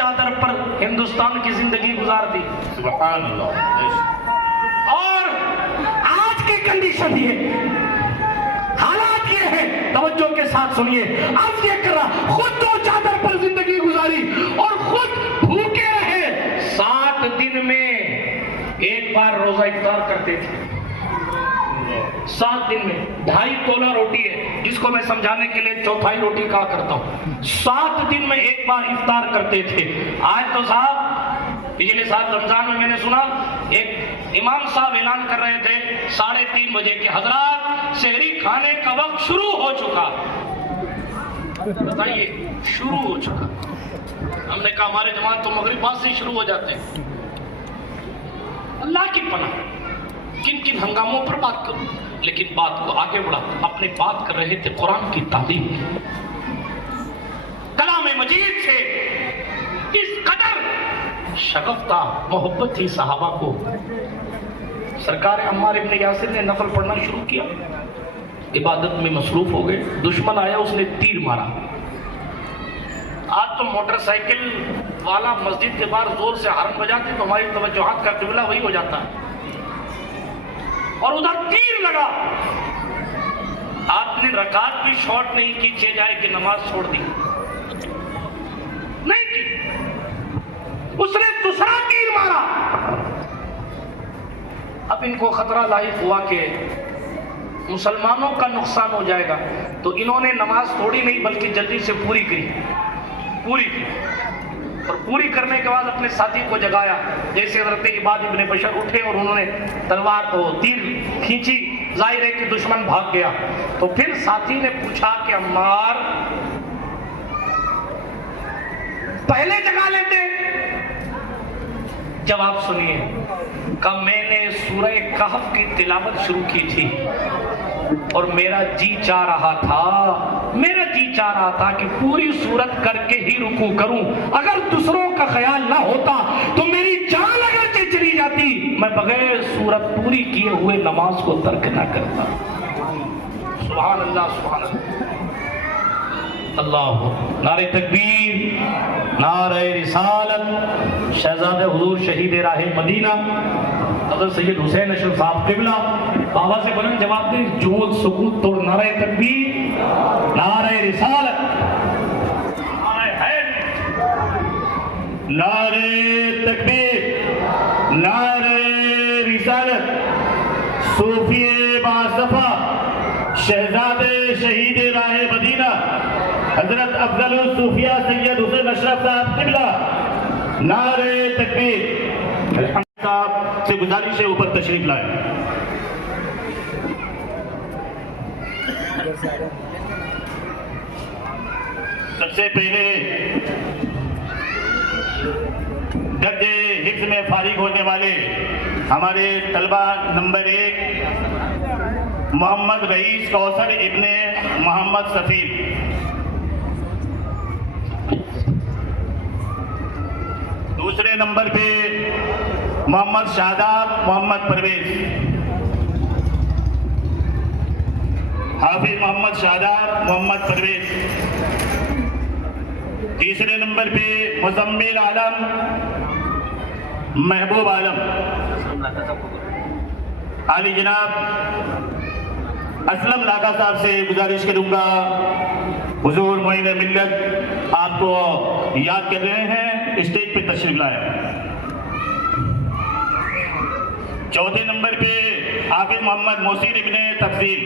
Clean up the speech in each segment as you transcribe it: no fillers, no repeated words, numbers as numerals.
चादर पर हिंदुस्तान की जिंदगी गुजार दी। सुभान अल्लाह। और आज की कंडीशन ये, हालात ये है, तवज्जो के साथ सुनिए, आज ये कर रहा, खुद दो चादर पर जिंदगी गुजारी और खुद भूखे रहे। 7 दिन में एक बार रोजा इफ्तार करते थे। 7 दिन में 2.5 तोला रोटी है, जिसको मैं समझाने के लिए चौथाई रोटी कहा करता हूं। 7 दिन में एक बार इफ्तार करते थे। आज तो साहब पिछले साल रमजान में मैंने सुना एक इमाम साहब ऐलान कर रहे थे 3:30 बजे के, हजरात सहरी खाने का वक्त शुरू हो चुका। बताइए, शुरू हो चुका। हमने कहा हमारे जमात तो मगरिब बाद से ही शुरू हो जाते हैं। अल्लाह की पनाह, किन किन हंगामों पर बात करूं, लेकिन बात को आगे बढ़ा। अपने बात कर रहे थे कुरान की तालीम, कलाम मजीद से इस कदर शगफ था, मोहब्बत थी सहाबा को। सरकार अम्मार इब्न यासिर ने नफल पढ़ना शुरू किया, इबादत में मसरूफ हो गए। दुश्मन आया, उसने तीर मारा। आज तो मोटरसाइकिल वाला मस्जिद के बाहर जोर से हार्न बजाते तो हमारी तवज्जुहात का किबला वही हो जाता है, और उधर तीर लगा। आपने रकात भी शॉर्ट नहीं की, 6 जाए कि नमाज छोड़ दी, नहीं की। उसने दूसरा तीर मारा। अब इनको खतरा लाहिक हुआ कि मुसलमानों का नुकसान हो जाएगा, तो इन्होंने नमाज थोड़ी नहीं बल्कि जल्दी से पूरी की। और पूरी करने के बाद अपने साथी को जगाया। जैसे हज़रत इबाद इब्न बशर उठे और उन्होंने तलवार को तीर खींची, जाहिर है कि दुश्मन भाग गया। तो फिर साथी ने पूछा कि अम्मार पहले जगा लेते। जवाब सुनिए, कब मैंने सूरह कहफ की तिलावत शुरू की थी और मेरा जी चाह रहा था कि पूरी सूरत करके ही रुकू करूं। अगर दूसरों का ख्याल ना होता तो मेरी जान अगर चली जाती, मैं बगैर सूरत पूरी किए हुए नमाज को तर्क ना करता। सुभान अल्लाह, सुभान अल्लाह। नारे तकबीर, नारे रिसालत। शहजादे हुजूर शहीद राह मदीना हज़रत सैयद हुसैन अशरफ साहब क़िबला बाबा से बुलंद जवाब दें, जोत सुकूत तोड़। नारे तकबीर, नारे रिसालत, नारे तकबीर, नारे रिसालत। सूफिए बासफा शहजादे शहीद राह मदीना हजरत अफजल सूफिया सैयद हुसैन अशरफ साहब क़िबला, नारे तकबीर। साहब से गुजारिश है ऊपर तशरीफ लाए। सबसे पहले दर्जे हिफ्ज़ में फारिग होने वाले हमारे तलबा नंबर 1 मोहम्मद रईस कौसर इब्ने मोहम्मद सफीर। दूसरे नंबर पे मोहम्मद शादाब मोहम्मद परवेज, हाफिज मोहम्मद शादाब मोहम्मद परवेज। तीसरे नंबर पे मुजम्मिल आलम महबूब आलम। आली जनाब असलम लाका साहब से गुजारिश करूंगा, हुजूर मोइन मिल्लत आपको याद कर रहे हैं, स्टेज पे तशरीफ लाए। चौथे नंबर पे हाफिज मोहम्मद मोहसिन इब्ने तफसील।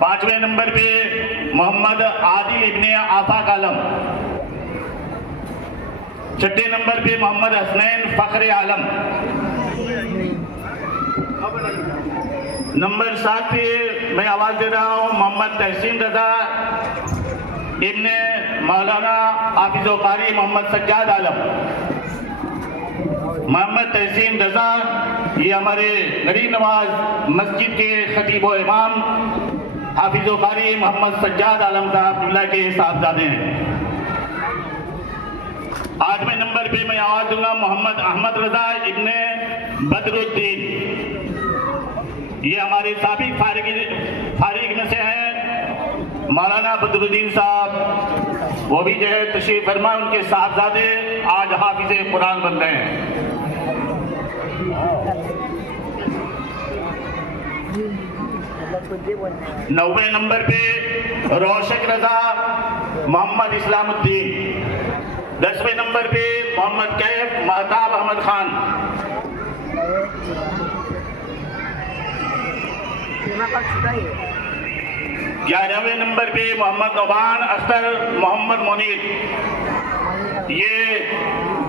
पांचवें नंबर पे मोहम्मद आदिल इब्ने आफाक आलम। छठे नंबर पे मोहम्मद हसनैन फखरे आलम। नंबर 7 पे मैं आवाज दे रहा हूँ मोहम्मद तहसीन रजा इब्ने मौलाना हाफिज कारी मोहम्मद सज्जाद आलम। मोहम्मद तहसीन रजा ये हमारे गरीब नवाज मस्जिद के खतीब व इमाम हाफिज कारी मोहम्मद सज्जाद आलम साहब के साहबजादे हैं। 8वें नंबर पे मैं आवाज दूंगा मोहम्मद अहमद रजा इब्ने बदरुद्दीन, ये हमारे साबिक फारिग में से है। मौलाना बदरुद्दीन साहब वो भी जो है तशरीफ फरमा, उनके साहबजादे आज हाफिज़े कुरान बन रहे हैं। 90 नंबर पे रोशक रजा मोहम्मद इस्लामुद्दीन। 10वें नंबर पे मोहम्मद कैफ महताब अहमद खान। 11वें नंबर पे मोहम्मद नौबान अख्तर मोहम्मद मुनीर। ये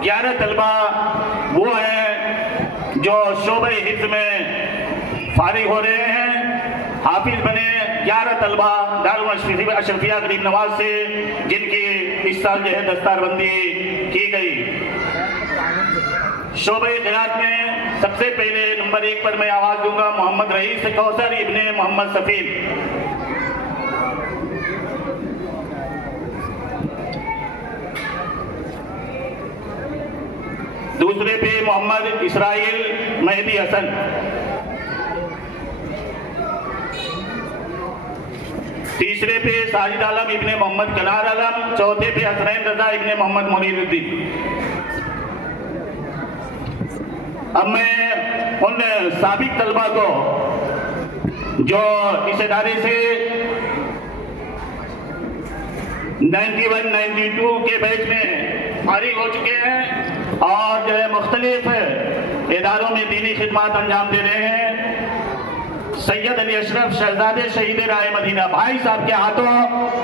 11 तलबा वो हैं जो शोबे हिफ्ज़ में फारिग हो रहे हैं। हाफिज बने 11 तलबा दारुल अशरफिया गरीब नवाज से, जिनकी इस साल जो है दस्तारबंदी की गई। शोबे क़िराअत में सबसे पहले नंबर 1 पर मैं आवाज़ दूंगा मोहम्मद रईस कौसर इब्ने मोहम्मद सफ़ीर। दूसरे पे मोहम्मद इसराइल मेहदी हसन। तीसरे पे साजिद आलम इब्ने मोहम्मद कनार आलम। चौथे पे हसनैन रजा इब्ने मोहम्मद मुनीरुद्दीन। अब मैं उन साबिक तलबा को जो इस इदारे से 91, 92 के बैच में फारिग हो चुके हैं और जो है मुख्तलिफ इदारों में दीनी खिदमत अंजाम दे रहे हैं। सैयद अली अशरफ शहजादे शहीद राय मदीना भाई साहब के हाथों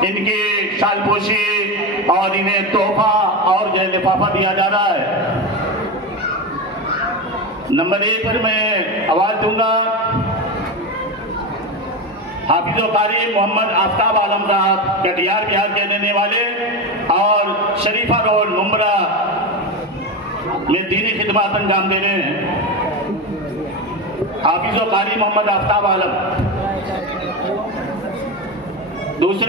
इनकी शालपोशी और इन्हें तोहफा और जो लिफाफा दिया जा रहा है। नंबर 1 पर मैं आवाज दूंगा हाफिज कारी मोहम्मद आफ्ताब आलम साहब, कटिहार बिहार के रहने वाले और शरीफा रोड मुंब्रा में दीनी खिदमत अंजाम दे रहे हैं। हाफिज कारी मोहम्मद आफ्ताब आलम। दूसरे